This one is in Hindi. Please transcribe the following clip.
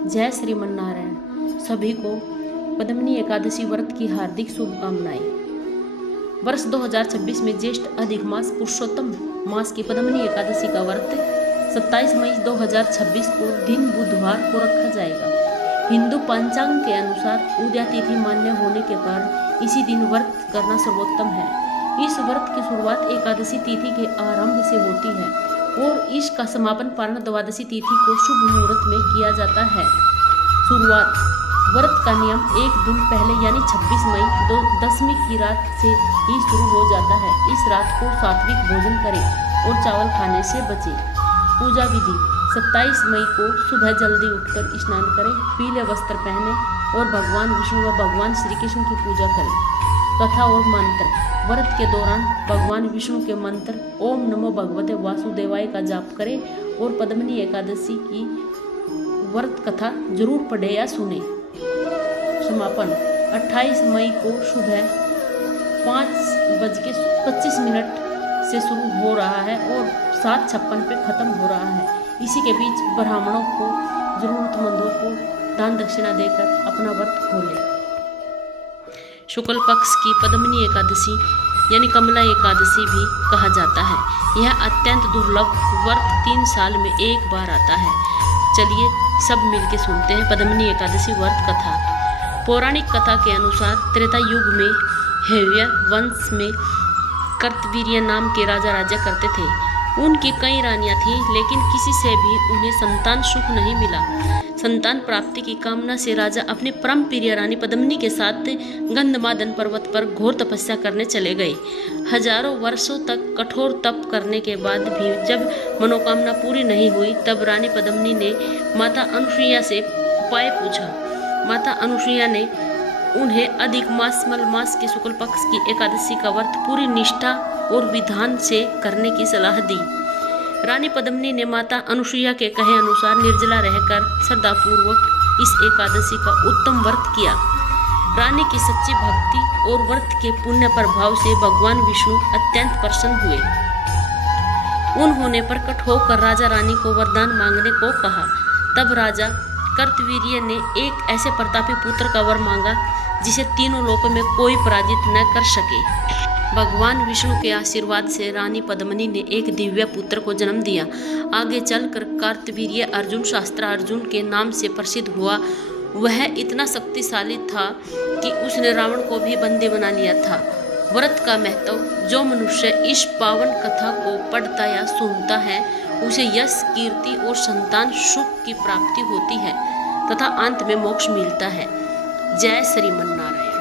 जय श्रीमन्नारायण। सभी को पद्मिनी एकादशी व्रत की हार्दिक शुभकामनाएं। वर्ष 2026 में ज्येष्ठ अधिक मास पुरुषोत्तम मास की पद्मिनी एकादशी का व्रत 27 मई 2026 को दिन बुधवार को रखा जाएगा। हिंदू पंचांग के अनुसार उदया तिथि मान्य होने के कारण इसी दिन व्रत करना सर्वोत्तम है। इस व्रत की शुरुआत एकादशी तिथि के आरंभ से होती है और इसका समापन पारण द्वादशी तिथि को शुभ मुहूर्त में किया जाता है। शुरुआत व्रत का नियम एक दिन पहले यानी 26 मई 10वीं की रात से ही शुरू हो जाता है। इस रात को सात्विक भोजन करें और चावल खाने से बचें। पूजा विधि 27 मई को सुबह जल्दी उठकर स्नान करें, पीले वस्त्र पहने और भगवान विष्णु व भगवान श्री कृष्ण की पूजा करें। कथा और मंत्र। व्रत के दौरान भगवान विष्णु के मंत्र ओम नमो भगवते वासुदेवाय का जाप करें और पद्मिनी एकादशी की व्रत कथा जरूर पढ़े या सुने। समापन 28 मई को सुबह 5:25 से शुरू हो रहा है और 7:56 पे खत्म हो रहा है। इसी के बीच ब्राह्मणों को जरूरतमंदों को दान दक्षिणा देकर अपना व्रत खोलें। शुक्ल पक्ष की पद्मिनी एकादशी यानी कमला एकादशी भी कहा जाता है। यह अत्यंत दुर्लभ व्रत 3 साल में एक बार आता है। चलिए सब मिलके सुनते हैं पद्मिनी एकादशी व्रत कथा। पौराणिक कथा के अनुसार त्रेता युग में हैव्य वंश में कर्तवीर्य नाम के राजा राज्य करते थे। उनकी कई रानियां थीं, लेकिन किसी से भी उन्हें संतान सुख नहीं मिला। संतान प्राप्ति की कामना से राजा अपनी परम प्रिय रानी पद्मिनी के साथ गंधमादन पर्वत पर घोर तपस्या करने चले गए। हजारों वर्षों तक कठोर तप करने के बाद भी जब मनोकामना पूरी नहीं हुई, तब रानी पद्मिनी ने माता अनुसुईया से उपाय पूछा। माता अनुसुईया ने उन्हें अधिक मास मल मास के शुक्ल पक्ष की एकादशी का व्रत पूरी निष्ठा और विधान से करने की सलाह दी। रानी पद्मिनी ने माता अनुसुईया के कहे अनुसार निर्जला रहकर श्रद्धापूर्वक इस एकादशी का उत्तम व्रत किया। रानी की सच्ची भक्ति और व्रत के पुण्य प्रभाव से भगवान विष्णु अत्यंत प्रसन्न हुए। उन्होंने प्रकट होकर राजा रानी को वरदान मांगने को कहा। तब राजा कर्तवीर्य ने एक ऐसे प्रतापी पुत्र का वर मांगा जिसे तीनों लोकों में कोई पराजित न कर सके। भगवान विष्णु के आशीर्वाद से रानी पद्मिनी ने एक दिव्य पुत्र को जन्म दिया। आगे चलकर कार्तवीर्य अर्जुन शास्त्रार्जुन के नाम से प्रसिद्ध हुआ। वह इतना शक्तिशाली था कि उसने रावण को भी बंदी बना लिया था। व्रत का महत्व। जो मनुष्य इस पावन कथा को पढ़ता या सुनता है, उसे यश कीर्ति और संतान सुख की प्राप्ति होती है तथा अंत में मोक्ष मिलता है। जय श्रीमन्नारायण।